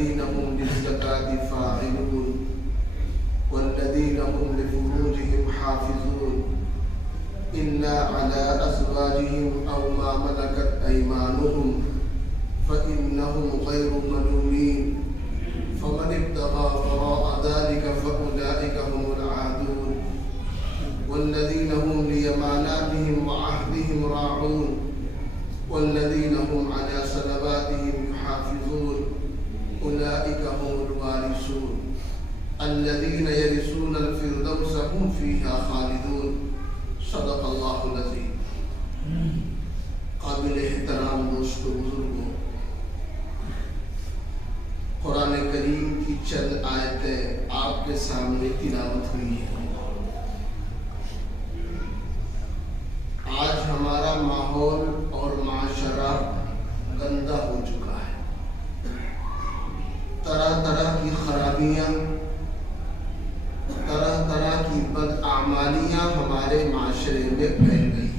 والذين هم للزكاة فاعلون والذين هم لفروجهم حافظون إلا على أزواجهم أو ما ملكت أيمانهم فإنهم غير ملومين فمن ابتغى وراء ذلك فأولئك هم العادون والذين هم لأماناتهم وعهدهم راعون والذين هم على صلواتهم يحافظون أولئك هم الوارثون الذين يرثون الفردوس هم فيها خالدون صدق اللہ العظیم۔ قابل احترام دوستو بزرگوں، قرآن کریم کی چند آیتیں آپ کے سامنے تلاوت ہوئی ہیں۔ آج ہمارا ماحول اور معاشرہ گندا ہو چکا ہے، طرح طرح کی خرابیاں، طرح طرح کی بدعمالیاں ہمارے معاشرے میں پھیل گئی،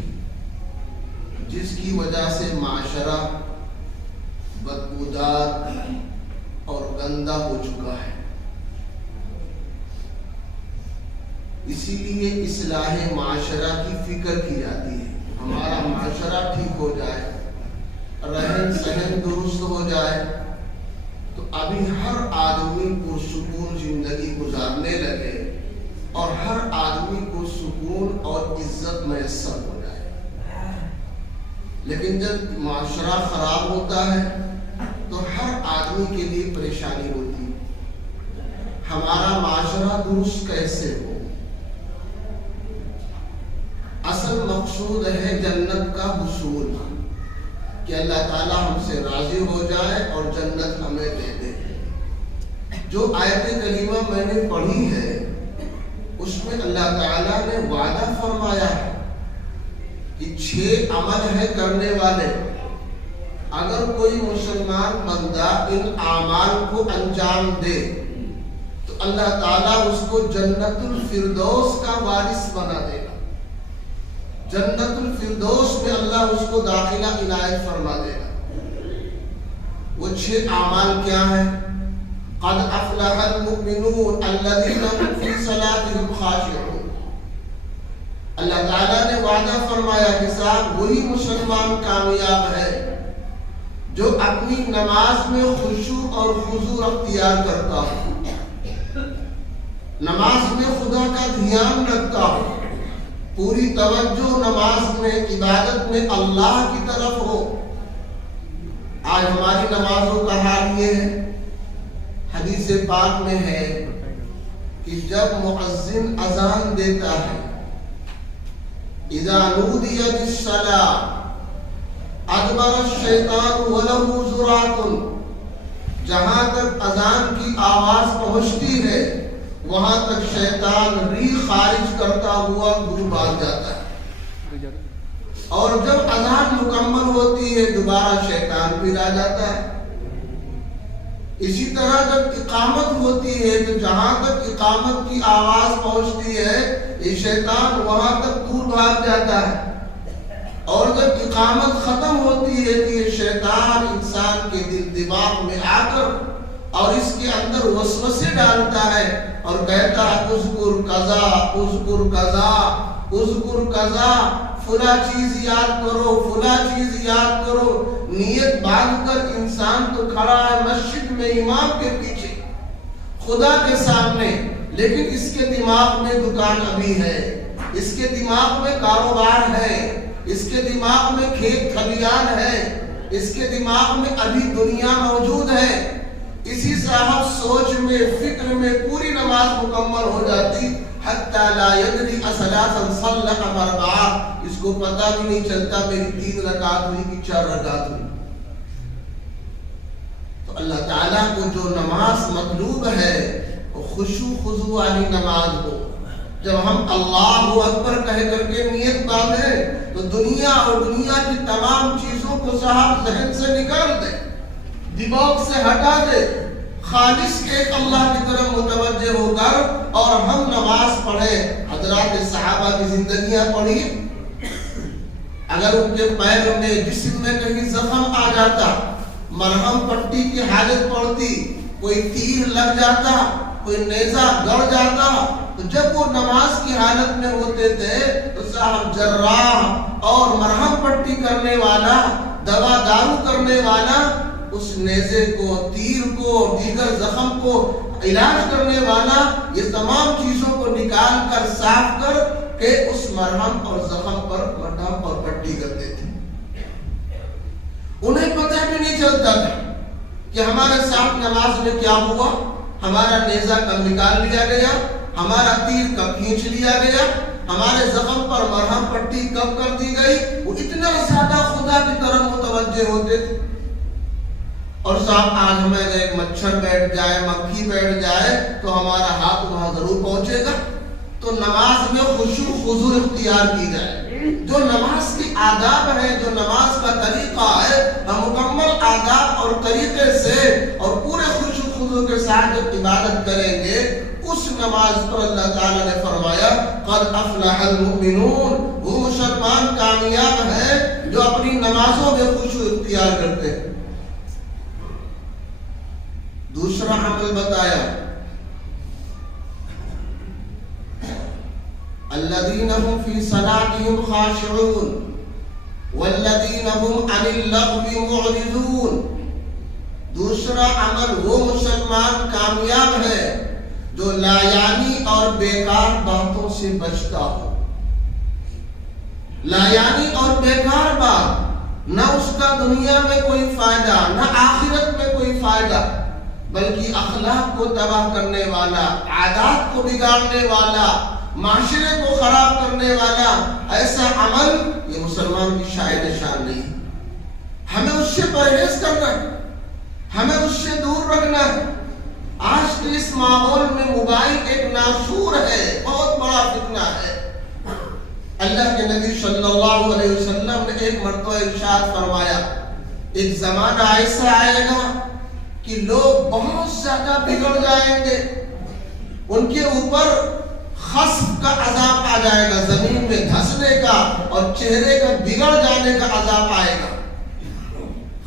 جس کی وجہ سے معاشرہ بدبودار اور گندا ہو چکا ہے۔ اسی لیے اصلاح معاشرہ کی فکر کی جاتی ہے، ہمارا معاشرہ ٹھیک ہو جائے، رہن سہن درست ہو جائے تو ابھی ہر آدمی پرسکون زندگی گزارنے لگے اور ہر آدمی کو سکون اور عزت میسر ہو جائے۔ لیکن جب معاشرہ خراب ہوتا ہے تو ہر آدمی کے لیے پریشانی ہوتی ہے، ہمارا معاشرہ درست کیسے ہو؟ اصل مقصود ہے جنت کا حصول، کہ اللہ تعالیٰ ہم سے راضی ہو جائے اور جنت ہمیں دے دے۔ جو آیت کریمہ میں نے پڑھی ہے اس میں اللہ تعالیٰ نے وعدہ فرمایا ہے کہ 6 عمل ہے کرنے والے، اگر کوئی مسلمان بندہ ان اعمال کو انجام دے تو اللہ تعالیٰ اس کو جنت الفردوس کا وارث بنا دے گا، جنت الفردوس میں اللہ اس کو داخلہ عنایت فرما دے گا۔ وہ 6 اعمال کیا ہیں؟ قد افلح المؤمنون الذین هم فی صلاتهم خاشعون۔ اللہ تعالیٰ نے وعدہ فرمایا کہ صاحب وہی مسلمان کامیاب ہے جو اپنی نماز میں خشوع اور خضوع اختیار کرتا ہو، نماز میں خدا کا دھیان رکھتا ہو، پوری توجہ نماز میں عبادت میں اللہ کی طرف ہو۔ آج ہماری نمازوں کا حال یہ ہے، حدیث پاک میں ہے کہ جب مؤذن اذان دیتا ہے اذا نودیت الصلاۃ ادبر الشیطان وله زرات، جہاں تک اذان کی آواز پہنچتی ہے وہاں تک شیطان ریح خارج کرتا ہوا دور بھاگ جاتا ہے، اور جب اذان مکمل ہوتی ہے دوبارہ شیطان پھر آ جاتا ہے۔ اسی طرح جب اقامت ہوتی ہے تو جہاں تک اقامت کی آواز پہنچتی ہے یہ شیطان وہاں تک دور بھاگ جاتا ہے، اور جب اقامت ختم ہوتی ہے تو یہ شیطان انسان کے دل دماغ میں آ کر اور اس کے اندر وسوسے ڈالتا ہے اور کہتا ہے اذکر قضا اذکر قضا اذکر قضا، فلاں چیز یاد کرو فلاں چیز یاد کرو۔ نیت باندھ کر انسان تو کھڑا ہے مسجد میں امام کے پیچھے خدا کے سامنے، لیکن اس کے دماغ میں دکان ابھی ہے، اس کے دماغ میں کاروبار ہے، اس کے دماغ میں کھیت کھلیان ہے، اس کے دماغ میں ابھی دنیا موجود ہے۔ اسی صاحب سوچ میں فکر میں پوری نماز مکمل ہو جاتی، حتی لا یدری اصلاۃ صلی ام اربعہ، اس کو پتہ بھی نہیں چلتا میری 3 رکعت ہوئی کہ 4 رکعت ہوئی۔ تو اللہ تعالیٰ کو جو نماز مطلوب ہے وہ خشوع خضوع والی نماز ہو۔ جب ہم اللہ اکبر کہہ کر کے نیت باندھیں تو دنیا اور دنیا کی تمام چیزوں کو صاحب ذہن سے نکال دے، دماغ سے ہٹا دے، خالص ایک اللہ کی طرف متوجہ ہو کر اور ہم نماز پڑھیں۔ حضرات صحابہ کی زندگیاں پڑھی، اگر ان کے پیر میں جسم میں کہیں زخم آ جاتا، مرہم پٹی کی حالت پڑتی، کوئی تیر لگ جاتا، کوئی نیزہ گڑ جاتا، تو جب وہ نماز کی حالت میں ہوتے تھے تو صاحب جراح اور مرہم پٹی کرنے والا، دوا دارو کرنے والا اس نیزے کو، تیر کو، دیگر زخم کو علاج کرنے والا یہ تمام چیزوں کو نکال کر صاف کر کے اس مرہم اور زخم پر مرہم اور پٹی کرتے تھے۔ انہیں پتہ بھی نہیں چلتا تھا کہ ہمارے ساتھ نماز میں کیا ہوا، ہمارا نیزہ کب نکال لیا گیا، ہمارا تیر کب کھینچ لیا گیا، ہمارے زخم پر مرہم پٹی کب کر دی گئی۔ وہ اتنا زیادہ خدا کی طرف متوجہ ہوتے تھے۔ اور صاحب آج ہمیں ایک مچھر بیٹھ جائے، مکھی بیٹھ جائے تو ہمارا ہاتھ وہاں ضرور پہنچے گا۔ تو نماز میں خشوع خضوع اختیار کی جائے، جو نماز کی آداب ہے، جو نماز کا طریقہ ہے، ہم مکمل آداب اور طریقے سے اور پورے خشوع خضوع کے ساتھ جب عبادت کریں گے، اس نماز پر اللہ تعالیٰ نے فرمایا قد افلح المؤمنون، وہ مسلمان کامیاب ہیں جو اپنی نمازوں میں خشوع اختیار کرتے ہیں۔ دوسرا عمل بتایا الذين هم في صلاتهم خاشعون والذين هم عن اللغو معرضون۔ دوسرا عمل وہ مسلمان کامیاب ہے جو لایانی اور بیکار باتوں سے بچتا ہو۔ لایانی اور بیکار بات نہ اس کا دنیا میں کوئی فائدہ، نہ آخرت میں کوئی فائدہ، بلکہ اخلاق کو تباہ کرنے والا، عادات کو بگاڑنے والا، معاشرے کو خراب کرنے والا ایسا عمل یہ مسلمان کی شاید شان نہیں۔ ہمیں اس سے پرہیز کرنا ہے، ہمیں اس سے دور رکھنا ہے۔ آج کے اس ماحول میں موبائل ایک ناسور ہے، بہت بڑا فتنہ ہے۔ اللہ کے نبی صلی اللہ علیہ وسلم نے ایک مرتبہ ارشاد فرمایا ایک زمانہ ایسا آئے گا کہ لوگ بہت زیادہ بگڑ جائیں گے، ان کے اوپر خسف کا عذاب آ جائے گا، زمین میں دھسنے کا اور چہرے کا بگڑ جانے کا عذاب آئے گا۔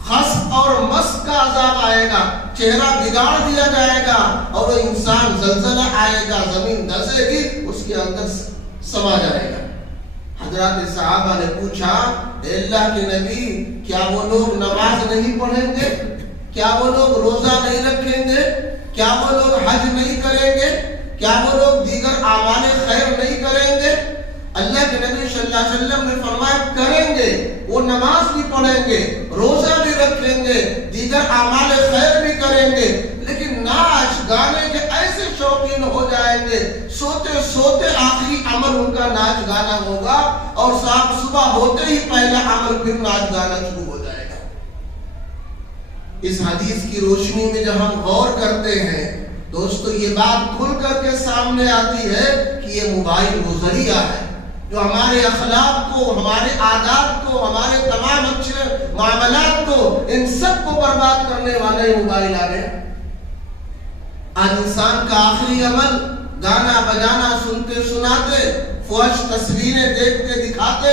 خسف اور مسخ کا عذاب آئے گا، چہرہ بگاڑ دیا جائے گا اور وہ انسان زلزلہ آئے گا، زمین دھسے گی، اس کے اندر سما جائے گا۔ حضرات صحابہ نے پوچھا اے اللہ کے نبی، کیا وہ لوگ نماز نہیں پڑھیں گے؟ کیا وہ لوگ روزہ نہیں رکھیں گے؟ کیا وہ لوگ حج نہیں کریں گے؟ کیا وہ لوگ دیگر اعمال خیر نہیں کریں گے؟ اللہ کے نبی صلی اللہ علیہ وسلم نے فرمایا کریں گے، وہ نماز بھی پڑھیں گے، روزہ بھی رکھیں گے، دیگر اعمال خیر بھی کریں گے، لیکن ناچ گانے کے ایسے شوقین ہو جائیں گے، سوتے سوتے آخری عمل ان کا ناچ گانا ہوگا، اور صاحب صبح ہوتے ہی پہلا عمل پھر ناچ گانا شروع ہو جائے گا۔ اس حدیث کی روشنی میں جب ہم غور کرتے ہیں دوستو، یہ بات کھل کر کے سامنے آتی ہے کہ یہ موبائل وہ ذریعہ ہے جو ہمارے اخلاق کو، ہمارے عادات کو، ہمارے تمام اچھے معاملات کو، ان سب کو برباد کرنے والا یہ موبائل آ گیا۔ آج انسان کا آخری عمل گانا بجانا سنتے سناتے، فحش تصویریں دیکھتے دکھاتے،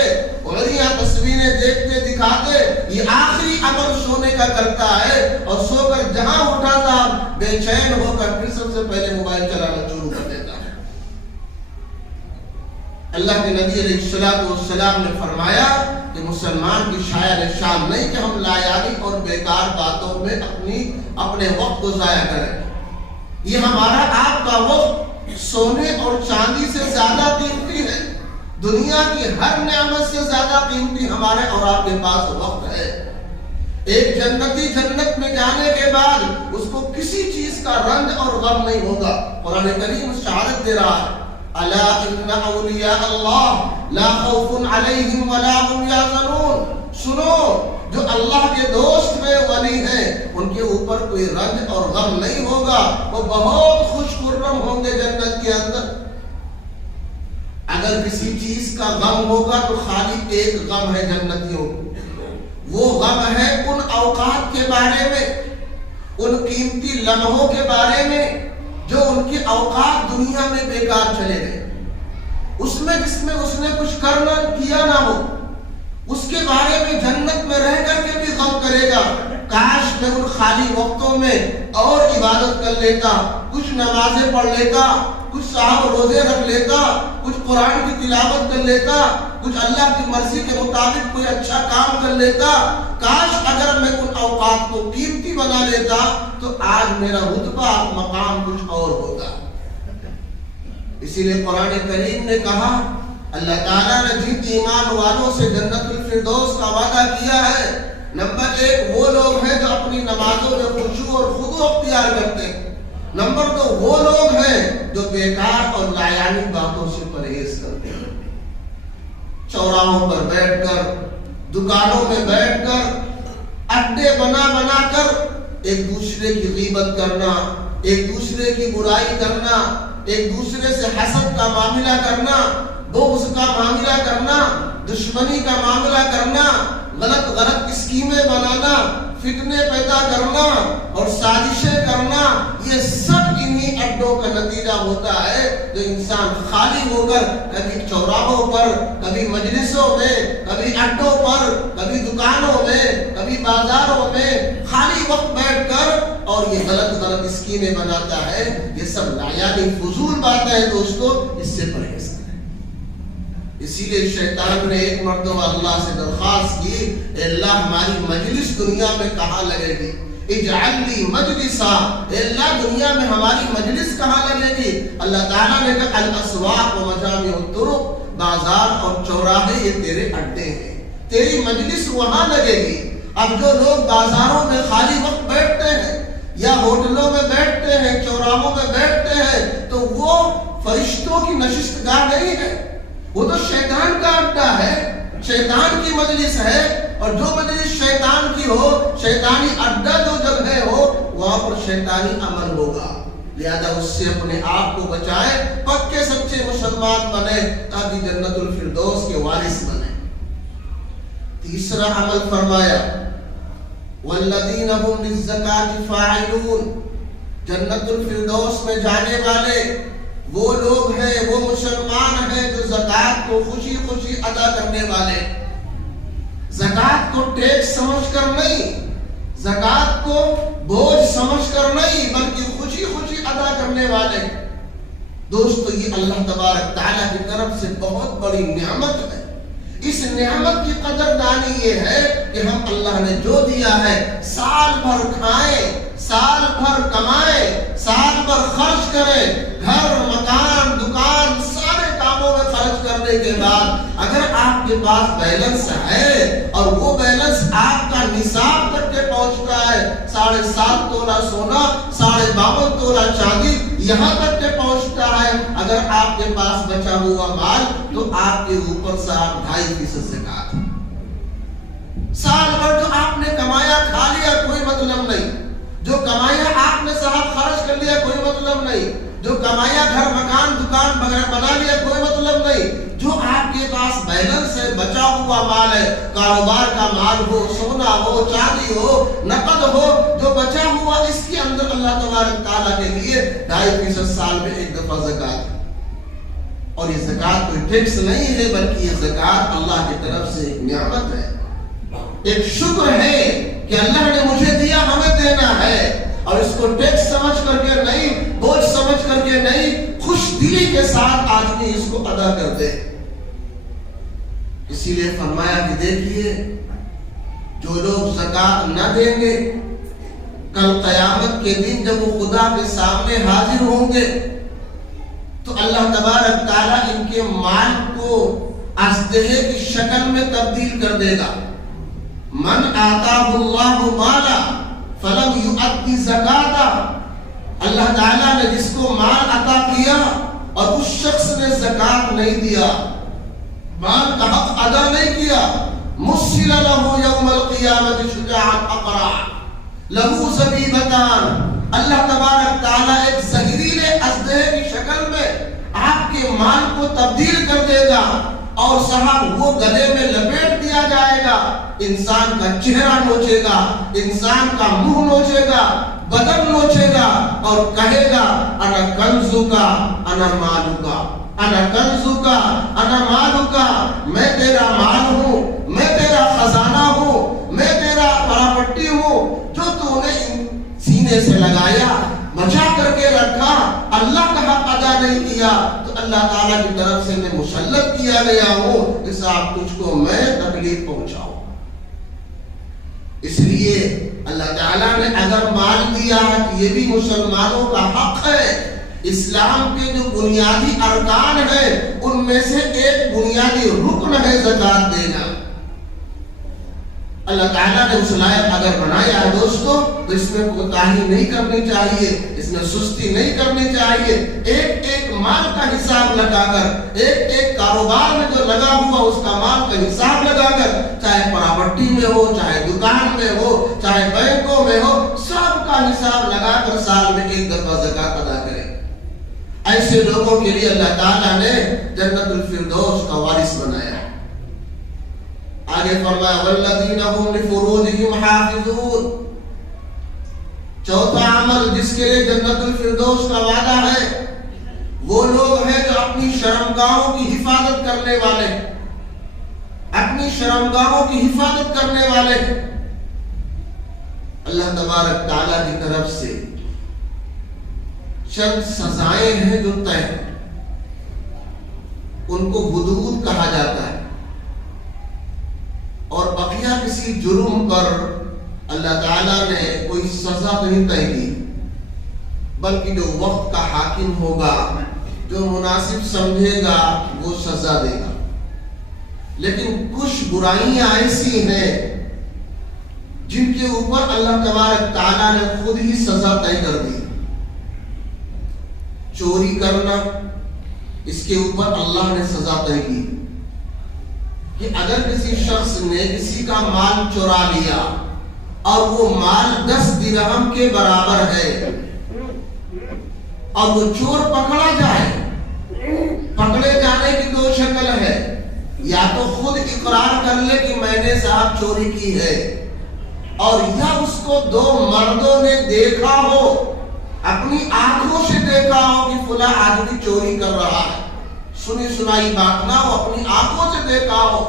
عریاں تصویریں دیکھتے دکھاتے، یہ آخری عمل سونے کا کرتا ہے، اور سو کر جہاں اٹھا تھا بے چین ہو کر پھر سب سے پہلے موبائل چلانا شروع کر دیتا ہے۔ اللہ کے نبی علیہ السلام نے فرمایا کہ مسلمان کی شاید شان نہیں کہ ہم لایانی اور بیکار باتوں میں اپنے وقت کو ضائع کریں۔ یہ ہمارا آپ کا وقت سونے اور چاندی سے زیادہ قیمتی ہے، دنیا کی ہر نعمت سے زیادہ قیمتی ہمارے اور آپ کے پاس وقت ہے۔ ایک جنتی جنت میں جانے کے بعد اس کو کسی چیز کا رنج اور غم نہیں ہوگا۔ قرآن کریم شہادت دے رہا ہے الا ان اولیاء اللہ لا خوف علیہم ولا هم یحزنون، سنو جو اللہ کے دوست ہیں، ولی ہیں، ان کے اوپر کوئی رنج اور غم نہیں ہوگا، وہ بہت خوش خرم ہوں گے جنت کے اندر۔ اگر کسی چیز کا غم ہوگا تو خالی ایک غم ہے جنتیوں کو، وہ غم ہے ان اوقات کے بارے میں، ان قیمتی لمحوں کے بارے میں جو ان کے اوقات دنیا میں بیکار چلے گئے، اس میں جس میں اس نے کچھ کرنا کیا نہ ہو، اس کے بارے میں جنت میں رہ کر کے بھی غم کرے گا، کاش میں ان خالی وقتوں میں اور عبادت کر لیتا, کچھ نمازیں پڑھ لیتا, کچھ صاحب روزے رکھ لیتا, کچھ قرآن کی تلاوت کر لیتا, کچھ اللہ کی مرضی کے مطابق کوئی اچھا کام کر لیتا. کاش اگر میں ان اوقات کو قیمتی بنا لیتا تو آج میرا رتبہ مقام کچھ اور ہوتا. اسی لیے قرآن کریم نے کہا, اللہ تعالیٰ نے جن ایمان والوں سے جنت الفردوس کا وعدہ کیا ہے, نمبر 1 وہ لوگ ہیں جو اپنی نمازوں میں خشوع اور خضوع اختیار کرتے ہیں. نمبر 2 وہ لوگ ہیں جو بیکار اور لایانی باتوں سے پرہیز کرتے ہیں. چوراہوں پر بیٹھ کر, دکانوں میں بیٹھ کر, اڈے بنا بنا کر ایک دوسرے کی غیبت کرنا, ایک دوسرے کی برائی کرنا, ایک دوسرے سے حسد کا معاملہ کرنا, بغض کا معاملہ کرنا, دشمنی کا معاملہ کرنا, غلط اسکیمیں بنانا, فتنے پیدا کرنا اور سازشیں کرنا, یہ سب انہی اڈوں کا نتیجہ ہوتا ہے جو انسان خالی ہو کر کبھی چوراہوں پر, کبھی مجلسوں میں, کبھی اڈوں پر, کبھی دکانوں میں, کبھی بازاروں میں خالی وقت بیٹھ کر اور یہ غلط اسکیمیں بناتا ہے. یہ سب لایانی فضول باتیں ہیں دوستو, اس سے پرہیز کریں. اسی لیے شیطان نے ایک مرتبہ اللہ سے درخواست کی, اے اللہ ہماری مجلس دنیا میں کہاں لگے گی, اجعل لی مجلسا, اے اللہ دنیا میں ہماری مجلس کہاں لگے گی. اللہ تعالیٰ نے کہا الاسواق و مجامع الطرق, بازار اور چوراہے یہ تیرے اڈے ہیں, تیری مجلس وہاں لگے گی. اب جو لوگ بازاروں میں خالی وقت بیٹھتے ہیں یا ہوٹلوں میں بیٹھتے ہیں, چوراہوں میں بیٹھتے ہیں, تو وہ فرشتوں کی نشست گاہ نہیں ہے, وہ تو شیطان کا اڈا ہے, شیطان کی مجلس ہے. اور جو مجلس شیطان کی ہو, شیطانی اڈا جو جگہ ہو, وہاں پر شیطانی عمل ہوگا. لہذا اس سے اپنے آپ کو بچائے, پکے سچے مسلمان بنے تاکہ جنت الفردوس کے وارث بنے. تیسرا عمل فرمایا والذین هم للزکاة فاعلون, جنت الفردوس میں جانے والے وہ لوگ ہیں, وہ مسلمان ہیں جو زکوٰۃ کو خوشی خوشی ادا کرنے والے. زکوٰۃ کو ٹیکس سمجھ کر نہیں, زکوٰۃ کو بوجھ سمجھ کر نہیں, بلکہ خوشی خوشی ادا کرنے والے. دوستو یہ اللہ تبارک تعالیٰ کی طرف سے بہت بڑی نعمت ہے. اس نعمت کی قدردانی یہ ہے کہ ہم اللہ نے جو دیا ہے سال بھر کھائیں, سال بھر کمائیں, سال بھر خرچ کریں, گھر مکان دکان سارے کاموں میں خرچ کرنے کے بعد اگر آپ کے پاس بیلنس ہے اور وہ بیلنس آپ کا نصاب تک کے پہنچتا ہے, 7.5 تولہ سونا, 52 تولہ چاندی یہاں تک کے پہنچتا ہے, اگر آپ کے پاس بچا ہوا مال تو آپ کے اوپر سے 2.5% زکات. سال بھر جو آپ نے کمایا کھا لیا کوئی مطلب نہیں, جو کمایا آپ نے صاحب خرچ کر لیا کوئی مطلب نہیں, جو کمایا گھر مکان دکان بنا لیا کوئی مطلب نہیں. جو آپ کے پاس بیلنس ہے, بچا ہوا مال ہے, کاروبار کا مال ہو, سونا ہو, چاندی ہو, نقد ہو, جو بچا ہوا اس کے اندر اللہ تبارک تعالیٰ کے لیے 2.5% سال میں ایک دفعہ زکات. اور یہ زکات کوئی ٹیکس نہیں ہے بلکہ یہ زکات اللہ کی طرف سے ایک نعمت ہے, ایک شکر ہے کہ اللہ نے مجھے دیا ہمیں دینا ہے. اور اس کو ٹیکس سمجھ کر کے نہیں, بوجھ سمجھ کر کے نہیں, خوش دلی کے ساتھ آدمی اس کو ادا کر دے. اسی لیے فرمایا کہ دیکھیے جو لوگ زکات نہ دیں گے کل قیامت کے دن جب وہ خدا کے سامنے حاضر ہوں گے تو اللہ تبارک تعالیٰ ان کے مال کو ازدہے کی شکل میں تبدیل کر دے گا. من آتاہ اللہ مالا فلم یؤدی زکاتا, اللہ تعالیٰ نے جس کو مال عطا کیا اور اس شخص نے زکات نہیں دیا, مال کا حق ادا نہیں کیا, مسل لہ یوم القیامت شجاعا اقرع لہو زبیبتان, اللہ تبارک تعالیٰ ایک زہریلے ازدہے کی شکل میں آپ کے مال کو تبدیل کر دے گا اور صاحب وہ گلے میں لپیٹ دیا جائے گا. انسان کا چہرہ نوچے گا, انسان کا منہ نوچے گا, بدن نوچے گا اور کہے گا انا کنزوکا انا مالوکا, انا کنزوکا انا مالوکا, میں تیرا مال ہوں, میں تیرا خزانہ ہوں, میں تیرا پراپرٹی ہوں, جو تو نے سینے سے لگایا, بچا کیا تو اللہ تعالیٰ کی طرف سے میں مسلط کیا گیا ہوں کہ صاحب تجھ کو میں تکلیف پہنچاؤں. اس لیے اللہ تعالیٰ نے اگر مال دیا ہے کہ یہ بھی مسلمانوں کا حق ہے. اسلام کے جو بنیادی ارکان ہیں ان میں سے ایک بنیادی رکن ہے زکوٰۃ دینا. اللہ تعالیٰ نے اس لائق اگر بنایا ہے دوستو تو اس میں کوتاہی نہیں کرنی چاہیے, اس میں سستی نہیں کرنی چاہیے. ایک ایک مال کا حساب لگا کر, ایک ایک کاروبار میں جو لگا ہوا اس کا مال کا حساب لگا کر, چاہے پراپرٹی میں ہو, چاہے دکان میں ہو, چاہے بینکوں میں ہو, سب کا حساب لگا کر سال میں ایک دفعہ زکوٰۃ ادا کرے. ایسے لوگوں کے لیے اللہ تعالیٰ نے جنت الفردوس کا وارث بنایا. آگے فرمایا والذین هم لفروجهم حافظون. چوتھا عمل جس کے لیے جنت الفردوس کا وعدہ ہے وہ لوگ ہیں جو اپنی شرمگاہوں کی حفاظت کرنے والے, اپنی شرمگاہوں کی حفاظت کرنے والے. اللہ تبارک تعالیٰ کی طرف سے چند سزائیں ہیں جو طے ہیں, ان کو حدود کہا جاتا ہے. اور بقیہ کسی جرم پر اللہ تعالیٰ نے کوئی سزا نہیں طے کی, بلکہ جو وقت کا حاکم ہوگا, جو مناسب سمجھے گا وہ سزا دے گا. لیکن کچھ برائیاں ایسی ہیں جن کے اوپر اللہ تبارک تعالیٰ نے خود ہی سزا طے کر دی. چوری کرنا, اس کے اوپر اللہ نے سزا طے کی کہ اگر کسی شخص نے کسی کا مال چورا لیا اور وہ مال 10 درہم کے برابر ہے اور وہ چور پکڑا جائے, پکڑے جانے کی دو شکل ہے, یا تو خود اقرار کر لے کہ میں نے صاحب چوری کی ہے, اور یا اس کو دو مردوں نے دیکھا ہو, اپنی آنکھوں سے دیکھا ہو کہ فلاں آدمی چوری کر رہا ہے, سنی سنائی بات نہ ہو, اپنی آنکھوں سے دیکھا ہو,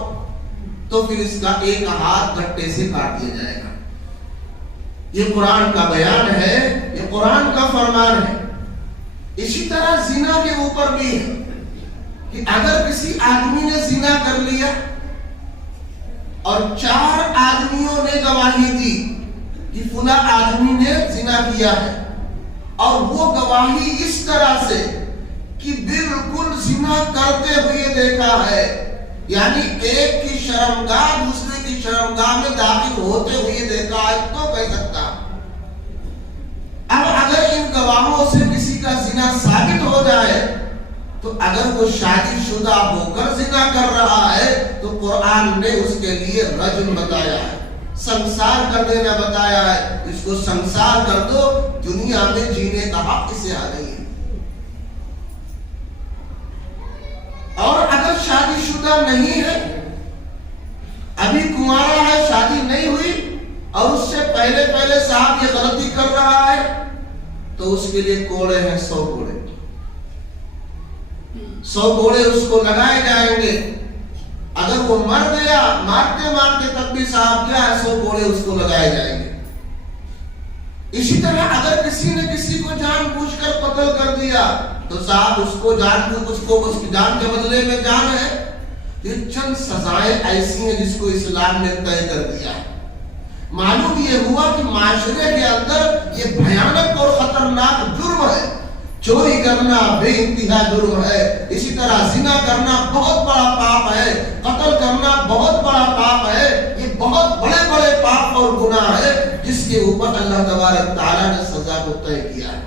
تو پھر اس کا ایک ہاتھ گھٹے سے کاٹ دیا جائے گا. یہ قرآن کا بیان ہے, یہ قرآن کا فرمان ہے. اسی طرح زنا کے اوپر بھی ہے کہ اگر کسی آدمی نے زنا کر لیا اور 4 آدمیوں نے گواہی دی کہ فلاں آدمی نے زنا کیا ہے, اور وہ گواہی اس طرح سے کہ بالکل زنا کرتے ہوئے دیکھا ہے, یعنی ایک کی شرمگاہ دوسرے کی شرمگاہ میں داخل ہوتے ہوئے دیکھا ہے, تو کہہ سکتا. اب اگر ان گواہوں سے کسی کا زنا ثابت ہو جائے تو اگر وہ شادی شدہ ہو کر زنا کر رہا ہے تو قرآن نے اس کے لیے رجم بتایا ہے, سنسار کر دینا بتایا ہے. اس کو سنسار کر دو, دنیا میں جینے کا حق اسے آ گئی ہے. اور اگر شادی شدہ نہیں ہے, ابھی کنوارا ہے, شادی نہیں ہوئی, اور اس سے پہلے صاحب یہ غلطی کر رہا ہے, تو اس کے لیے کوڑے ہیں 100 کوڑے. 100 کوڑے اس کو لگائے جائیں گے. اگر وہ مر گیا مارتے مارتے تب بھی صاحب کیا ہے 100 کوڑے اس کو لگائے جائیں گے. اسی طرح اگر کسی نے کسی کو جان بوجھ کر قتل کر دیا تو صاحب اس کو اس کی جان کے بدلے میں جان ہے. یہ چند سزائیں ایسی ہیں جس کو اسلام نے طے کر دیا ہے. معلوم یہ ہوا کہ معاشرے کے اندر یہ بھیانک اور خطرناک جرم ہے. چوری کرنا بے انتہا جرم ہے, اسی طرح زنا کرنا بہت بڑا پاپ ہے, قتل کرنا بہت بڑا پاپ ہے. یہ بہت بڑے بڑے پاپ اور گناہ ہے جس کے اوپر اللہ تبارک تعالیٰ نے سزا کو طے کیا ہے.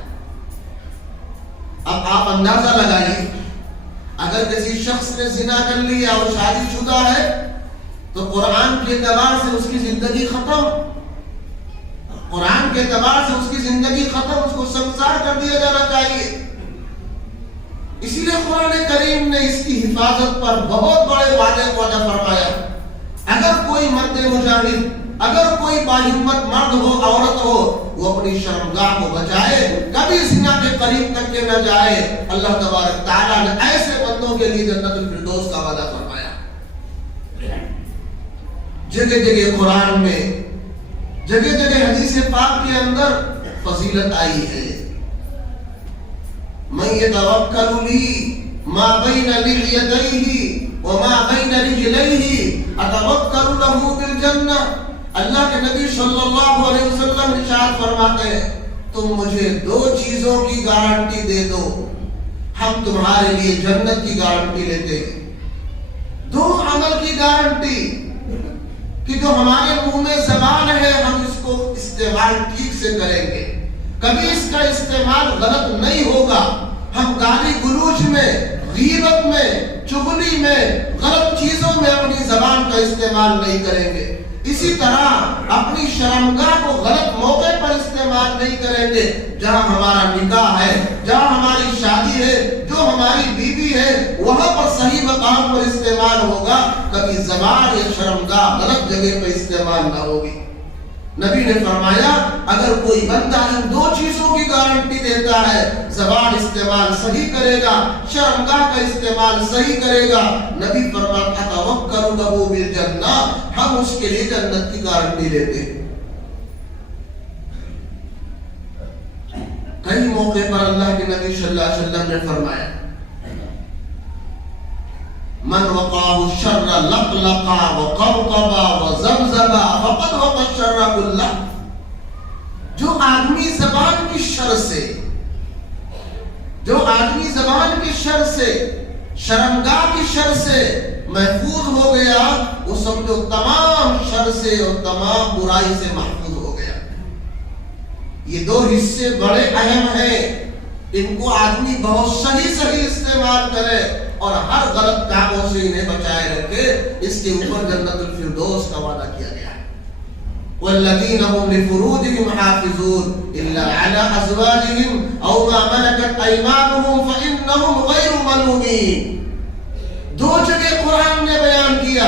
اب آپ اندازہ لگائیے, اگر کسی شخص نے زنا کر لیا اور شادی شدہ ہے تو قرآن کے اعتبار سے اس کی زندگی ختم, قرآن کے اعتبار سے اس کی زندگی ختم, اس کو سنسار کر دیا جانا چاہیے. اسی لیے قرآن کریم نے اس کی حفاظت پر بہت بڑے وعدے کو ادا فرمایا. اگر کوئی مرد مجاہد, اگر کوئی باہمت مرد ہو عورت ہو, وہ اپنی شرمگاہ کو بچائے, کبھی زنا کے قریب تک کے نہ جائے. اللہ تبارک تعالیٰ نے ایسے بندوں کے لیے جنت الفردوس کا وعدہ فرمایا. جگہ جگہ قرآن میں, جگہ جگہ حدیث پاک کے اندر فضیلت آئی ہے. من وَمَن يَتَوَكَّلُ لِي مَا بَيْنَ لِحْيَتَيْهِ وَمَا بَيْنَ رِجْلَيْهِ أَتَوَكَّلُ لَهُ بِالْجَنَّةِ۔ اللہ کے نبی صلی اللہ علیہ وسلم ارشاد فرماتے ہیں تم مجھے دو چیزوں کی گارنٹی دے دو، ہم تمہارے لیے جنت کی گارنٹی لیتے ہیں۔ دو عمل کی گارنٹی کہ جو ہمارے منہ میں زبان ہے ہم اس کو استعمال ٹھیک سے کریں گے، کبھی اس کا استعمال غلط نہیں ہوگا، ہم گالی گلوچ میں، غیبت میں، چغلی میں، غلط چیزوں میں اپنی زبان کا استعمال نہیں کریں گے۔ اسی طرح اپنی شرمگاہ کو غلط موقع پر استعمال نہیں کریں گے، جہاں ہمارا نکاح ہے، جہاں ہماری شادی ہے، جو ہماری بیوی ہے، وہاں پر صحیح مقام پر استعمال ہوگا، کبھی زبان یا شرمگاہ غلط جگہ پر استعمال نہ ہوگی۔ نبی نے فرمایا اگر کوئی بندہ ان دو چیزوں کی گارنٹی دیتا ہے، زبان استعمال صحیح کرے گا، شرمگاہ کا استعمال صحیح کرے گا، نبی فرماتا توکل لہ بالجنہ، ہم اس کے لیے جنت کی گارنٹی لیتے ہیں۔ کئی موقع پر اللہ کے نبی صلی اللہ علیہ وسلم نے فرمایا من وقاه الشر لقلقا وقرقبا وزمزبا فقد وقع الشر كله۔ جو آدمی زبان کی شر سے، جو آدمی زبان کی شر سے، شرمگاہ کی شر سے محفوظ ہو گیا، وہ سمجھو تمام شر سے اور تمام برائی سے محفوظ ہو گیا۔ یہ دو حصے بڑے اہم ہیں، ان کو آدمی بہت صحیح استعمال کرے اور ہر غلط کاموں سے انہیں بچائے رکھے، اس کے اوپر جنت الفردوس کا وعدہ کیا گیا ہے۔ والذین هم لفروجهم حافظون الا على ازواجهم او ما ملكت ايمانهم فانهم غير ملومين۔ دو جگہ قرآن نے بیان کیا،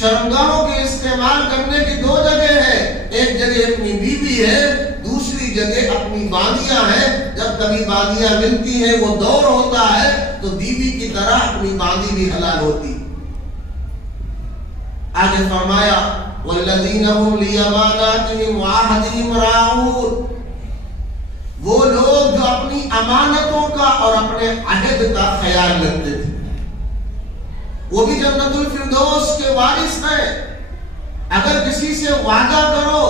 شرمگاہوں کے استعمال کرنے کی دو جگہ ہے، ایک جگہ اپنی بیوی ہے، دوسری جگہ اپنی باندیاں ہیں۔ جب کبھی باندیاں ملتی ہیں وہ دور ہوتا ہے تو بیوی کی طرح اپنی باندی بھی حلال ہوتی۔ آگے فرمایا والذین هم لأماناتهم وعہدهم راعون، وہ لوگ جو اپنی امانتوں کا اور اپنے عہد کا خیال رکھتے تھے، وہ بھی جنت الفردوس کے وارث ہیں۔ اگر کسی سے وعدہ کرو،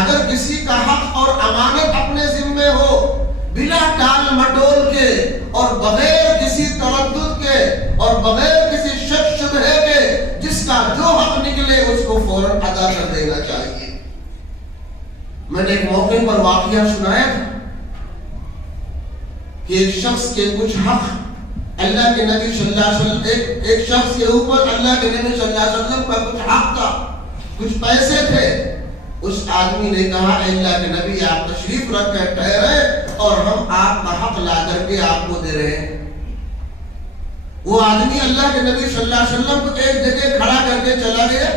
اگر کسی کا حق اور امانت اپنے ذمے ہو، بلا ٹال مٹول کے اور بغیر کسی تردد کے اور بغیر کسی شک شبہے کے، جس کا جو حق نکلے اس کو فوراً ادا کر دینا چاہیے۔ میں نے ایک موقع پر واقعہ سنایا تھا کہ ایک شخص کے کچھ حق اللہ کے نبی صلی اللہ علیہ وسلم، ایک شخص کے اوپر اللہ کے نبی صلی اللہ علیہ وسلم کا کچھ حق تھا، کچھ پیسے تھے۔ اس آدمی نے کہا اے اللہ کے نبی آپ تشریف رکھ کر ٹھہرے اور ہم آپ کا حق لا کر کے آپ کو دے رہے ہیں۔ وہ آدمی اللہ کے نبی صلی اللہ علیہ وسلم کو ایک جگہ کھڑا کر کے چلا گیا۔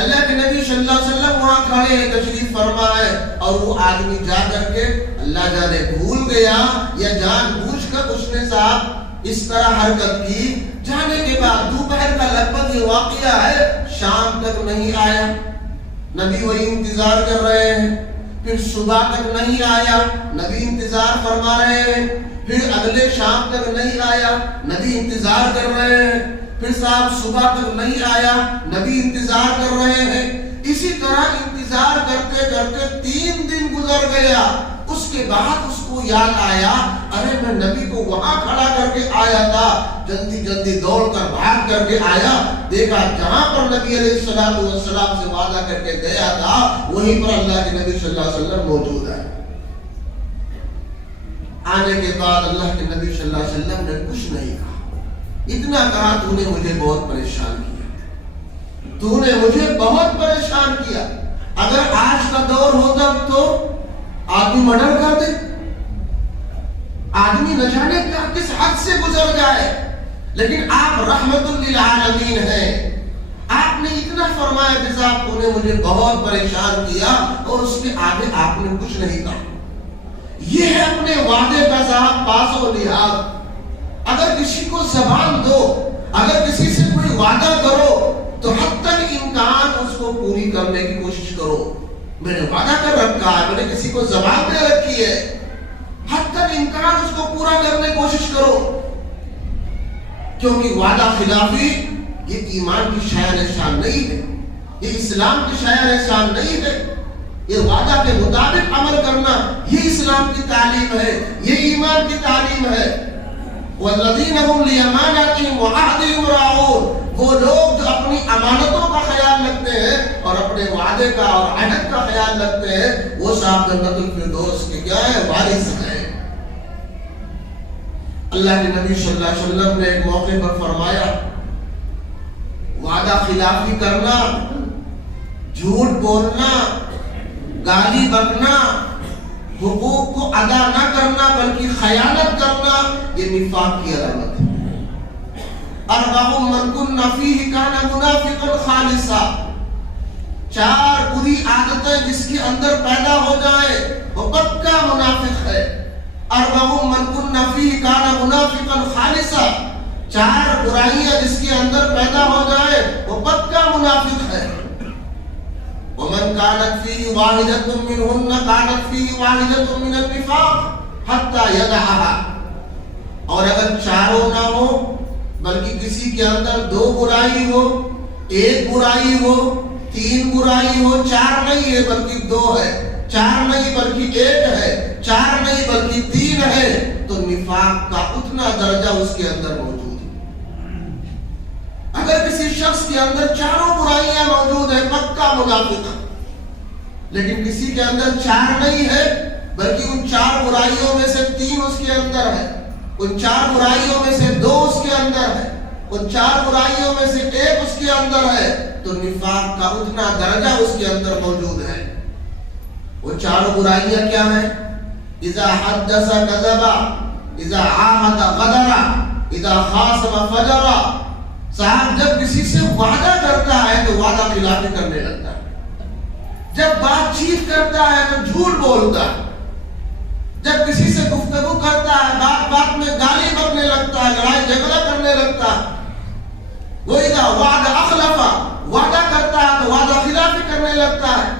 اللہ کے نبی صلی اللہ علیہ وسلم وہاں کھڑے ہیں، تشریف فرما ہے، اور وہ آدمی جا کر کے اللہ جانے بھول گیا یا جان بوجھ کر اس نے صاحب اس طرح حرکت کی، جانے کے بعد دوپہر کا لگ بھگ یہ واقعہ ہے، شام تک نہیں آیا، نبی وہی انتظار کر رہے ہیں، پھر صبح تک نہیں آیا، نبی انتظار فرما رہے ہیں، پھر اگلے شام تک نہیں آیا، نبی انتظار کر رہے ہیں، پھر صاحب صبح تک نہیں آیا، نبی انتظار کر رہے ہیں۔ اسی طرح انتظار کرتے کرتے 3 دن گزر گیا۔ اس کے بعد اس کو یاد آیا ارے میں نبی کو وہاں کھڑا کر کے آیا تھا، جلدی جلدی دوڑ کر بھاگ کر کے آیا، دیکھا جہاں پر نبی علیہ السلام سے وعدہ کر کے گیا تھا وہیں پر اللہ کے نبی صلی اللہ علیہ وسلم موجود ہے۔ آنے کے بعد اللہ کے نبی صلی اللہ علیہ وسلم نے کچھ نہیں کہا، اتنا کہا تو نے مجھے بہت پریشان کیا، تو نے مجھے بہت پریشان کیا، اگر آج کا دور ہوتا تو آدمی مرڈر کر دے، آدمی نہ جانے کیا کس حد سے گزر جائے، لیکن آپ رحمت للعالمین ہیں، آپ نے اتنا فرمایا کہ صاحب تو نے مجھے بہت پریشان کیا اور اس کے آگے آپ نے کچھ نہیں کہا۔ یہ ہے اپنے وعدے کا صاحب پاس و لحاظ۔ اگر کسی کو زبان دو، اگر کسی سے کوئی وعدہ کرو تو حتی امکان اس کو پوری کرنے کی کوشش کرو۔ میں نے وعدہ کر رکھا ہے، میں نے کسی کو زبان دے رکھی ہے، حتی امکان اس کو پورا کرنے کی کوشش کرو، کیونکہ وعدہ خلافی یہ ایمان کی شاعر شان نہیں ہے، یہ اسلام کی شاعر شان نہیں ہے۔ یہ وعدہ کے مطابق عمل کرنا یہ اسلام کی تعلیم ہے، یہ ایمان کی تعلیم ہے۔ والذین هم لأماناتهم وعهدهم راعون، وہ لوگ جو اپنی امانتوں کا خیال رکھتے ہیں اور اپنے وعدے کا اور عہد کا خیال رکھتے ہیں، وہ صاحب جنت الفردوس کے کیا ہے؟ وارث ہیں۔ اللہ کے نبی صلی اللہ علیہ وسلم نے ایک موقع پر فرمایا، وعدہ خلافی کرنا، جھوٹ بولنا، گالی بکنا، حقوق کو ادا نہ کرنا بلکہ خیانت کرنا، یہ نفاق کی علامت ہے۔ اربع من کن فیہ کان منافقا خالصا، 4 بری عادتیں جس کے اندر پیدا ہو جائیں وہ پکا منافق ہے۔ اربع من کن فیہ کان منافقا خالصا، 4 برائیاں جس کے اندر پیدا ہو جائیں وہ پکا منافق ہے۔ ومن كانت فيه واحدة منهن كانت فيه واحدة من النفاق حتى يدعها، اور اگر 4 نہ ہو بلکہ کسی کے اندر 2 برائی ہو، 1 برائی ہو، 3 برائی ہو، 4 نہیں ہے بلکہ 2 ہے، 4 نہیں بلکہ 1 ہے، 4 نہیں بلکہ 3 ہے، تو نفاق کا اتنا درجہ اس کے اندر موجود ہے۔ اگر کسی شخص کے اندر 4 برائیاں موجود ہیں پکا منافق، لیکن کسی کے اندر 4 نہیں ہے بلکہ ان 4 برائیوں میں سے 3 اس کے اندر ہے، ان 4 برائیوں میں سے 2 اس کے اندر ہے، ان 4 برائیوں میں سے 1 اس کے اندر ہے، تو نفاق کا اتنا درجہ اس کے اندر موجود ہے۔ وہ 4 برائیاں کیا ہیں؟ اذا حدث کذب، اذا عاہد غدر، اذا خاصم فجر۔ صاحب جب کسی سے وعدہ کرتا ہے تو وعدہ خلافی کرنے لگتا ہے، جب بات چیت کرتا ہے تو جھوٹ بولتا ہے، جب کسی سے گفتگو کرتا ہے بات بات میں گالی بکنے لگتا ہے، لڑائی جھگڑا کرنے لگتا ہے۔ وہ اذا وعد اخلف، وعدہ کرتا ہے تو وعدہ خلافی کرنے لگتا ہے۔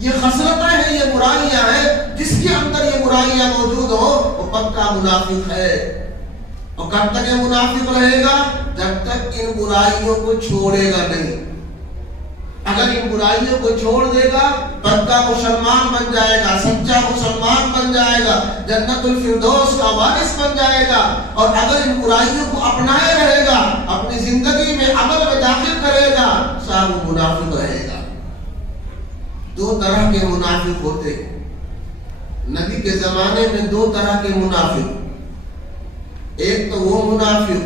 یہ خصلتیں ہیں، یہ برائیاں ہیں، جس کے اندر یہ برائیاں موجود ہو وہ پکا منافق ہے۔ اور کب تک یہ منافق رہے گا؟ جب تک ان برائیوں کو چھوڑے گا نہیں۔ اگر ان برائیوں کو چھوڑ دے گا پکا مسلمان بن جائے گا، سچا مسلمان بن جائے گا، جنت الفردوس کا وارث بن جائے گا۔ اور اگر ان برائیوں کو اپنائے رہے گا، اپنی زندگی میں عمل میں داخل کرے گا، صاحب وہ منافق رہے گا۔ 2 طرح کے منافق ہوتے ہیں نبی کے زمانے میں، 2 طرح کے منافق۔ ایک تو وہ منافق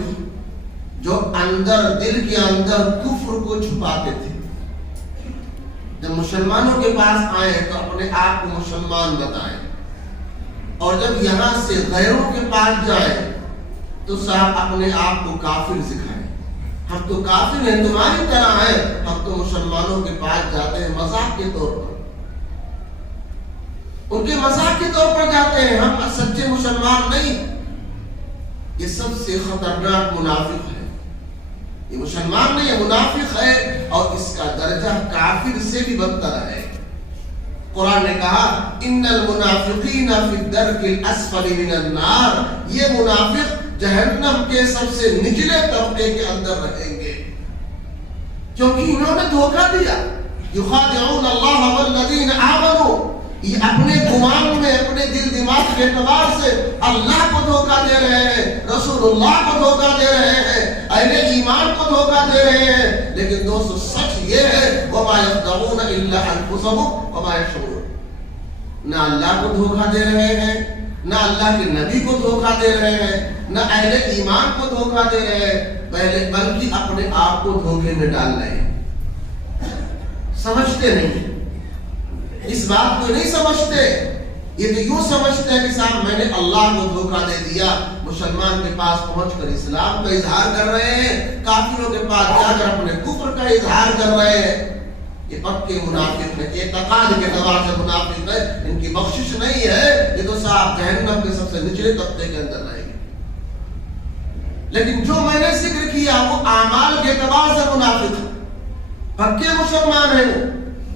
جو اندر دل کے اندر کفر کو چھپاتے تھے، جب مسلمانوں کے پاس آئے تو اپنے آپ کو مسلمان بتائیں، اور جب یہاں سے غیروں کے پاس جائیں تو صاحب اپنے آپ کو کافر سکھائیں۔ ہم تو کافر ہیں، تمہاری طرح ہیں، ہم تو مسلمانوں کے پاس جاتے ہیں مذاق کے طور پر، ان کے مذاق کے طور پر جاتے ہیں، ہم سچے مسلمان نہیں۔ یہ سب سے خطرناک منافق ہے، یہ مسلمان نہیں، یہ منافق ہے، اور اس کا درجہ کافر سے بھی بدتر ہے۔ قرآن نے کہا ان المنافقین فی الدرک الاسفل من النار، یہ منافق جہنم کے سب سے نچلے طبقے کے اندر رہیں گے، کیونکہ انہوں نے دھوکہ دیا۔ یخادعون اللہ والذین آمنوا، یہ اپنے گمان میں، اپنے دل دماغ کے اعتبار سے اللہ کو دھوکہ دے رہے ہیں، رسول اللہ کو دھوکہ دے رہے ہیں، اہل ایمان کو دھوکہ دے رہے ہیں، لیکن دوستو سچ یہ ہے وما یخدعون الا انفسهم وما یشعرون، نہ اللہ کو دھوکہ دے رہے ہیں، نہ اللہ کے نبی کو دھوکہ دے رہے ہیں، نہ اہل ایمان کو دھوکہ دے رہے ہیں، بلکہ اپنے آپ کو دھوکے میں ڈال رہے ہیں۔ سمجھتے نہیں، اس بات کو نہیں سمجھتے، یہ تو یوں سمجھتے ہیں کہ صاحب میں نے اللہ کو دھوکہ دے دیا۔ مسلمان کے پاس پہنچ کر اسلام کا اظہار کر رہے ہیں، کافروں کے پاس جا کر اپنے کفر کا اظہار کر رہے ہیں۔ یہ پکے منافق ہیں، اعتقاد کے اعتبار سے منافق ہے، ان کی بخشش نہیں ہے، یہ تو صاحب جہنم کے سب سے نچلے طبقے کے اندر رہیں گے۔ لیکن جو میں نے ذکر کیا وہ اعمال کے اعتبار سے منافق ہے، پکے مسلمان ہیں،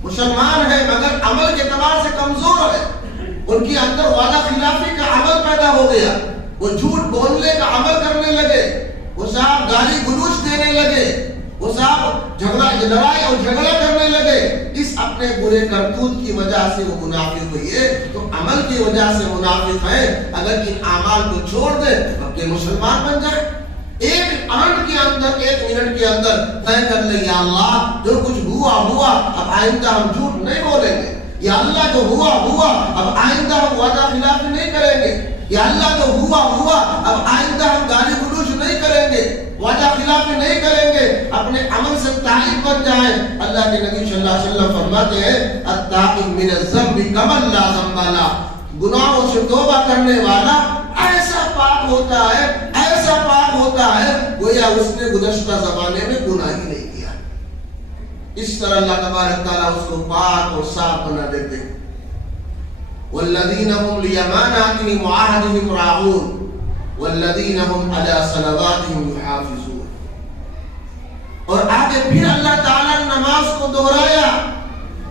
مسلمان ہے مگر عمل کے اعتبار سے کمزور ہے، ان کے اندر وعدہ خلافی کا عمل پیدا ہو گیا، وہ جھوٹ لڑائی اور جھگڑا کرنے لگے، اس اپنے برے کرتوت کی وجہ سے وہ منافق ہوئی ہے، تو عمل کی وجہ سے منافق ہے۔ اگر ان اعمال کو چھوڑ دے اب کہ مسلمان بن جائے، ایک منٹ کے اندر طے کر لے یا اللہ جو کچھ ہوا اب آئندہ ہم جھوٹ نہیں بولیں گے، یا اللہ جو ہوا اب آئندہ ہم وعدہ خلافی نہیں کریں گے، یا اللہ جو ہوا اب آئندہ ہم گالی گلوچ نہیں کریں گے، وعدہ خلافی نہیں کریں گے، اپنے عمل سے تائب بن جائیں۔ اللہ کے نبی صلی اللہ علیہ وسلم فرماتے ہیں التائب من الذنب کمن لا ذنب له، گناہوں سے توبہ کرنے والا ایسا پاک ہوتا ہے گویا اس نے گزشتہ زمانے میں گناہ ہی نہیں کیا۔ اس طرح اللہ تبارک تعالیٰ اس کو پاک اور صاف بنا دیتے ہیں۔ والذین هم لأماناتهم وعهدهم راعون والذین هم علی صلواتهم یحافظون۔ اور آگے پھر اللہ تعالیٰ نے نماز کو دہرایا۔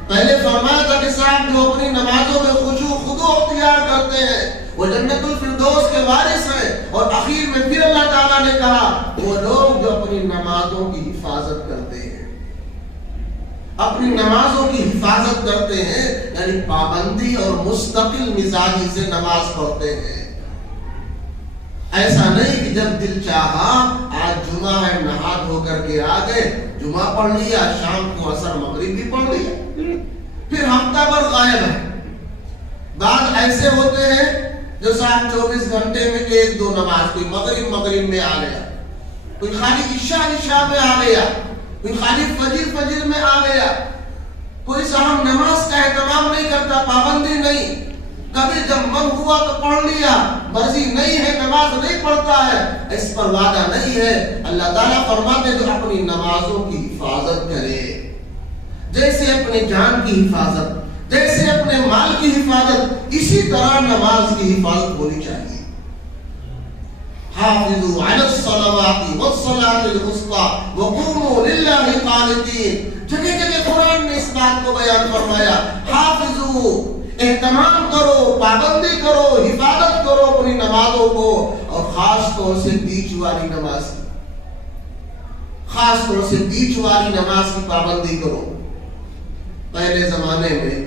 پہلے فرمایا تھا کہ صاحب جو اپنی نمازوں میں خشوع خضوع اختیار کرتے ہیں وہ جنت الفردوس کے وارث ہیں، اور اخیر میں پھر اللہ تعالیٰ نے کہا وہ لوگ جو اپنی نمازوں کی حفاظت کرتے ہیں، اپنی نمازوں کی حفاظت کرتے ہیں، یعنی پابندی اور مستقل مزاجی سے نماز پڑھتے ہیں۔ ایسا نہیں کہ جب دل چاہا آج جمعہ ہے نہا دھو کر کے آ گئے، جمعہ پڑھ لیا، شام کو عصر مغرب بھی پڑھ لیا، پھر ہفتہ بھر غائب ہے۔ بعض ایسے ہوتے ہیں جو 24 گھنٹے میں 1-2 نماز، کوئی مغرب میں آ گیا، کوئی خالی عشاء میں آ گیا، کوئی خالی فجر میں آ گیا، کوئی صاحب نماز کا اہتمام نہیں کرتا، پابندی نہیں، کبھی جب من ہوا تو پڑھ لیا، مرضی نہیں ہے نماز نہیں پڑھتا ہے، اس پر وعدہ نہیں ہے۔ اللہ تعالیٰ فرماتے جو اپنی نمازوں کی حفاظت کرے، جیسے اپنے جان کی حفاظت، جیسے اپنے مال کی حفاظت، اسی طرح نماز کی حفاظت ہونی چاہیے۔ حافظوا علی الصلوات والصلاة الوسطى وقوموا للہ قانتین۔ جگہ جگہ قرآن نے اس بات کو بیان فرمایا، حافظوا، اہتمام کرو، پابندی کرو، حفاظت کرو اپنی نمازوں کو، اور خاص طور سے بیچ والی نماز کی پابندی کرو۔ پہلے زمانے میں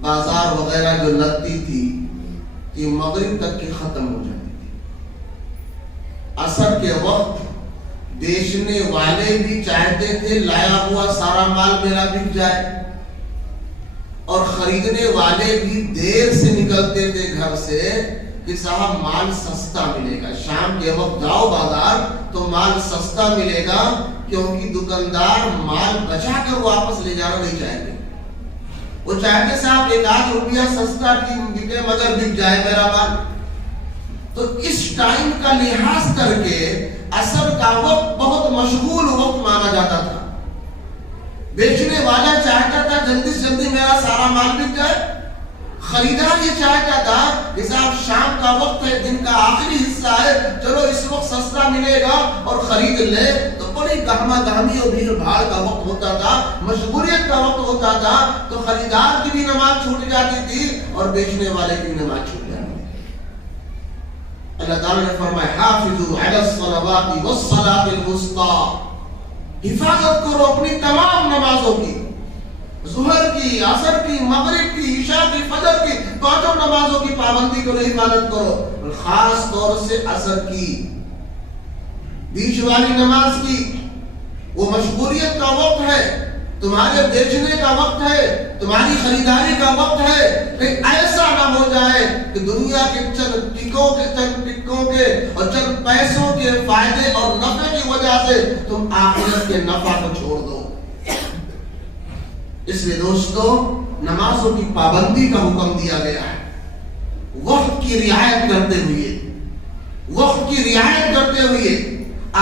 بازار وغیرہ جو لگتی تھی کہ مغرب تک کی ختم ہو جاتی تھی، عصر کے وقت بیچنے والے بھی چاہتے تھے لایا ہوا سارا مال میرا بک جائے، اور خریدنے والے بھی دیر سے نکلتے تھے گھر سے کہ صاحب مال سستا ملے گا، شام کے وقت جاؤ بازار تو مال سستا ملے گا، کیونکہ دکاندار مال بچا کر واپس لے جانا نہیں چاہیں گے، وہ چاہتے صاحب 1-8 روپیہ سستا بکے مگر بک جائے میرا مال۔ تو اس ٹائم کا لحاظ کر کے عصر کا وقت بہت مشغول وقت مانا جاتا تھا، بیچنے والا چاہتا تھا جلدی سے جلدی میرا سارا مال بک جائے، خریدار یہ چاہتا تھا کہ صاحب شام کا وقت ہے، دن کا آخری حصہ ہے، چلو اس وقت سستا ملے گا اور خرید لے۔ تو بڑی گہما گہمی اور بھیڑ بھاڑ کا وقت ہوتا تھا، مشغولیت کا وقت ہوتا تھا، تو خریدار کی بھی نماز چھوٹ جاتی تھی اور بیچنے والے کی بھی نماز چھوٹ جاتی تھی۔ اللہ تعالیٰ نے فرمایا حافظوا علی الصلوات والصلاة الوسطى، حفاظت کرو اپنی تمام نمازوں کی، ظہر کی، عصر کی، مغرب کی، عشاء کی، فجر کی، پانچوں نمازوں کی پابندی کرو، حفاظت کرو، اور خاص طور سے عصر کی، بیچ والی نماز کی۔ وہ مشغولیت کا وقت ہے، تمہارے بیچنے کا وقت ہے، تمہاری خریداری کا وقت ہے، کہ ایسا نہ ہو جائے کہ دنیا کے چند ٹکوں کے اور چند پیسوں کے فائدے اور نفع کی وجہ سے تم آخرت کے نفع کو چھوڑ دو۔ اس لیے دوستو نمازوں کی پابندی کا حکم دیا گیا ہے، وقت کی رعایت کرتے ہوئے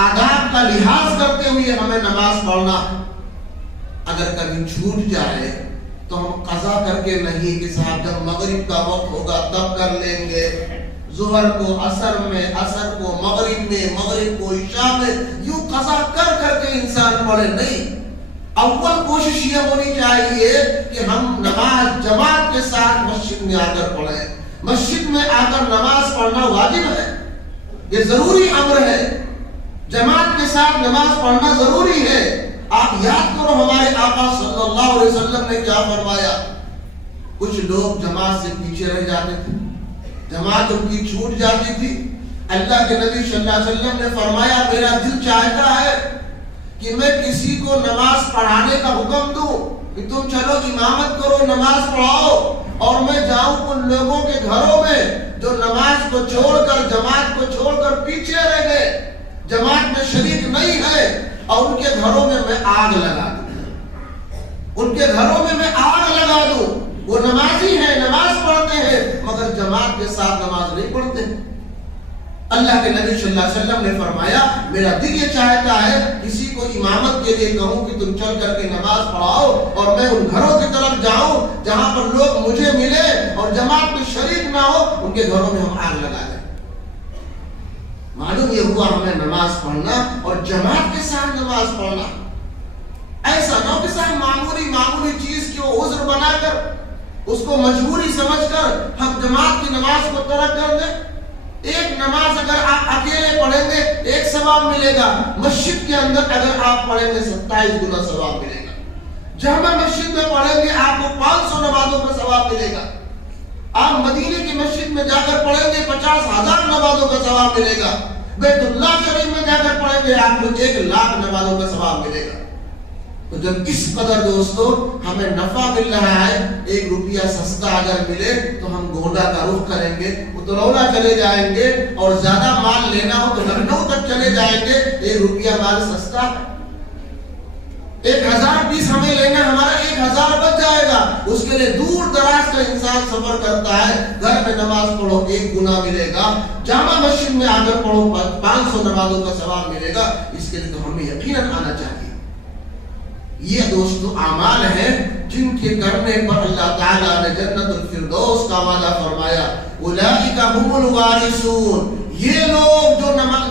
آداب کا لحاظ کرتے ہوئے ہمیں نماز پڑھنا۔ اگر کبھی چھوٹ جائے تو ہم قضا کر کے نہیں کہ صاحب جب مغرب کا وقت ہوگا تب کر لیں گے، ظہر کو عصر میں، عصر کو مغرب میں، مغرب کو عشاء میں، یوں قضا کر کے انسان پڑھے نہیں۔ اول کوشش یہ ہونی چاہیے کہ ہم نماز جماعت کے ساتھ مسجد میں آ کر پڑھیں۔ مسجد میں آ کر نماز پڑھنا واجب ہے، یہ ضروری امر ہے، جماعت کے ساتھ نماز پڑھنا ضروری ہے۔ آپ یاد کرو ہمارے آقا صلی اللہ علیہ وسلم نے کیا فرمایا. کچھ لوگ جماعت سے پیچھے رہ جاتے تھے, جماعت ان کی چھوٹ جاتی تھی. اللہ کے نبی صلی اللہ علیہ وسلم نے فرمایا میرا دل چاہتا ہے کہ میں کسی کو نماز پڑھانے کا حکم دوں کہ تم چلو امامت کرو, نماز پڑھاؤ, اور میں جاؤں ان لوگوں کے گھروں میں جو نماز کو چھوڑ کر, جماعت کو چھوڑ کر پیچھے رہ گئے, جماعت میں شریک نہیں ہے, اور ان کے گھروں میں میں آگ لگا دوں, ان کے گھروں میں میں آگ لگا دوں. وہ نمازی ہیں, نماز پڑھتے ہیں, مگر جماعت کے ساتھ نماز نہیں پڑھتے. اللہ کے نبی صلی اللہ علیہ وسلم نے فرمایا میرا دل یہ چاہتا ہے کسی کو امامت کے لیے کہوں کہ تم چل کر کے نماز پڑھاؤ, اور میں ان گھروں کی طرف جاؤں جہاں پر لوگ مجھے ملے اور جماعت میں شریک نہ ہو, ان کے گھروں میں ہم آگ لگا دیں. معلوم یہ ہوا ہمیں نماز پڑھنا اور جماعت کے ساتھ نماز پڑھنا. ایسا نہ کہ صاحب معمولی چیز کو عذر بنا کر, اس کو مجبوری سمجھ کر ہم جماعت کی نماز کو ترک کر دیں. ایک نماز اگر آپ اکیلے پڑھیں گے 1 ثواب ملے گا, مسجد کے اندر اگر آپ پڑھیں گے 27 گنا ثواب ملے گا. جامع مسجد میں پڑھیں گے آپ کو 500 نمازوں کا ثواب ملے گا. آپ مدینے کی مسجد میں جا کر پڑھیں گے 50,000 نمازوں کا ثواب ملے گا. بیت اللہ شریف میں جا کر پڑھیں گے آپ کو 1,00,000 نمازوں کا ثواب ملے گا. تو جب اس قدر دوستو ہمیں نفع مل رہا ہے, 1 روپیہ سستا اگر ملے تو ہم گونڈا کا رخ کریں گے, اترولہ چلے جائیں گے, اور زیادہ مال لینا ہو تو لکھنؤ تک چلے جائیں گے. 1 روپیہ مال سستا, 1000 پیس ہمیں لینا, ہمارا 1000 بچ جائے گا. اس کے لیے دور دراز کا انسان سفر کرتا ہے, گھر میں نماز پڑھو 1 گنا ملے گا, جامع مسجد میں آ کر پڑھو 500 نمازوں کا ثواب ملے گا. اس کے لیے تو ہمیں یقیناً آنا چاہیے. یہ دوستو اعمال ہیں جن کے کرنے پر اللہ تعالیٰ نے جنت الفردوس کا وعدہ فرمایا. اولئک هم الوارثون, یہ لوگ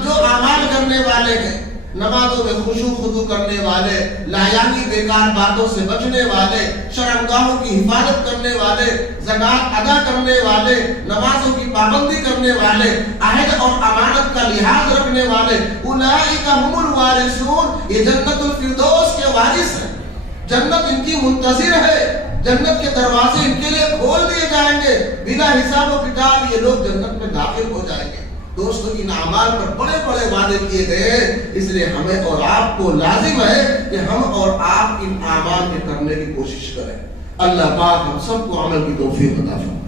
جو اعمال کرنے والے ہیں, نمازوں میں خشوع خضوع کرنے والے, لایانی بیکار باتوں سے بچنے والے, شرمگاہوں کی حفاظت کرنے والے, زکات ادا کرنے والے, نمازوں کی پابندی کرنے والے, عہد اور امانت کا لحاظ رکھنے والے, اولئک هم الوارثون, یہ جنت الفردوس کے وارث ہیں. جنت ان کی منتظر ہے, جنت کے دروازے ان کے لیے کھول دیے جائیں گے, بنا حساب و کتاب یہ لوگ جنت میں داخل ہو جائیں گے. دوستو ان اعمال پر بڑے بڑے وعدے کیے گئے, اس لیے ہمیں اور آپ کو لازم ہے کہ ہم اور آپ ان اعمال کے کرنے کی کوشش کریں. اللہ پاک ہم سب کو عمل کی توفیق عطا فرمائے.